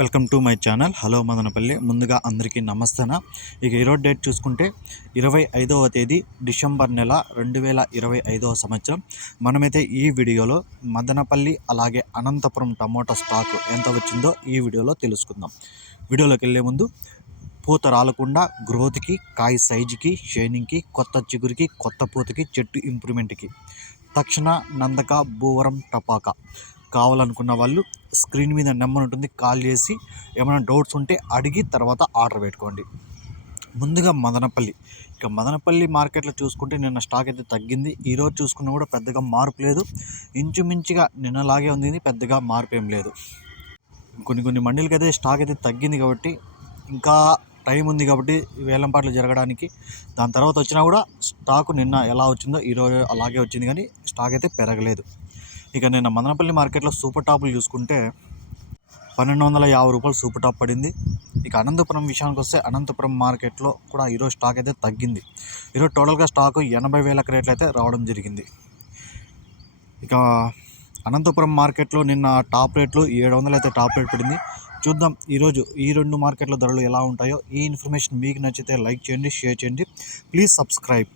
Welcome to my channel. Hello Madanapalle. ముందుగా అందరికీ నమస్తేన? ఇక ఈరోజు డేట్ చూసుకుంటే ఇరవై ఐదవ తేదీ డిసెంబర్ నెల రెండు వేల ఇరవై ఐదవ సంవత్సరం. మనమైతే ఈ వీడియోలో మదనపల్లి అలాగే అనంతపురం టమోటా స్టాక్ ఎంత వచ్చిందో ఈ వీడియోలో తెలుసుకుందాం. వీడియోలోకి వెళ్ళే ముందు పూత రాలకుండా గ్రోత్కి కాయ సైజుకి షైనింగ్కి కొత్త చిగురికి కొత్త పూతకి చెట్టు ఇంప్రూవ్మెంట్కి. తక్షణ నందక భూవరం టపాకా. కావాలనుకున్న వాళ్ళు స్క్రీన్ మీద నెంబర్ ఉంటుంది కాల్ చేసి ఏమైనా డౌట్స్ ఉంటే అడిగి తర్వాత ఆర్డర్ పెట్టుకోండి. ముందుగా మదనపల్లి. ఇక మదనపల్లి మార్కెట్లో చూసుకుంటే నిన్న స్టాక్ అయితే తగ్గింది. ఈరోజు చూసుకున్నా కూడా పెద్దగా మార్పు లేదు. ఇంచుమించుగా నిన్నలాగే ఉంది. పెద్దగా మార్పు ఏం లేదు. కొన్ని కొన్ని మండీలకి అయితే స్టాక్ అయితే తగ్గింది కాబట్టి ఇంకా టైం ఉంది కాబట్టి వేలంపాట్లు జరగడానికి. దాని తర్వాత వచ్చినా కూడా స్టాక్ నిన్న ఎలా వచ్చిందో ఈరోజు అలాగే వచ్చింది కానీ స్టాక్ అయితే పెరగలేదు. ఇక నిన్న మదనపల్లి మార్కెట్లో సూపర్ టాపులు చూసుకుంటే పన్నెండు వందల యాభై రూపాయలు సూపర్ టాప్ పడింది. ఇక అనంతపురం విషయానికి వస్తే అనంతపురం మార్కెట్లో కూడా ఈరోజు స్టాక్ అయితే తగ్గింది. ఈరోజు టోటల్గా స్టాక్ ఎనభై వేల క్రేట్లు అయితే రావడం జరిగింది. ఇక అనంతపురం మార్కెట్లో నిన్న టాప్ రేట్లు ఏడు వందలు అయితే టాప్ రేట్ పడింది. చూద్దాం ఈరోజు ఈ రెండు మార్కెట్ల ధరలు ఎలా ఉంటాయో. ఈ ఇన్ఫర్మేషన్ మీకు నచ్చితే లైక్ చేయండి షేర్ చేయండి. Please subscribe